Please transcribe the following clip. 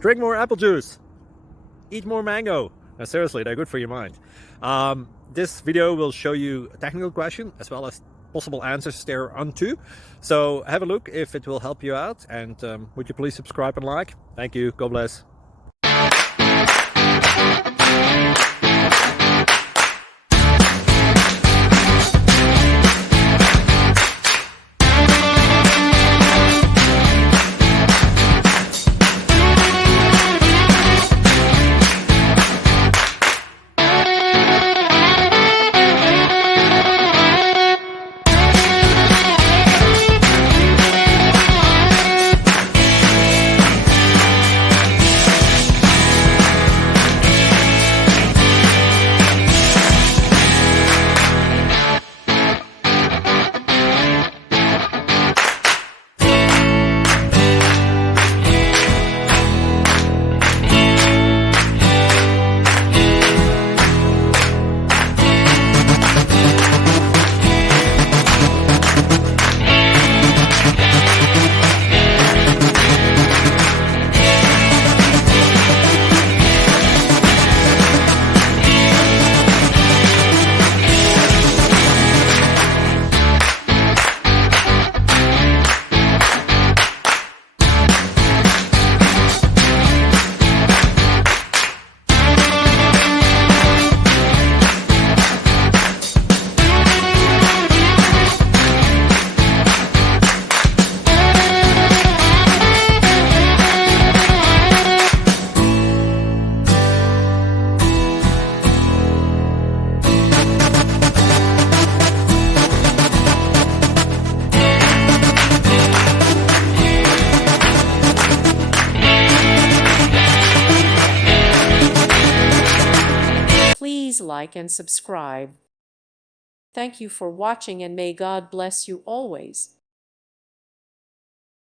Drink more apple juice. Eat more mango. No, seriously, they're good for your mind. This video will show you a technical question as well as possible answers thereunto. So have a look if it will help you out, and would you please subscribe and like? Thank you. God bless. Please like and subscribe. Thank you for watching, and may God bless you always.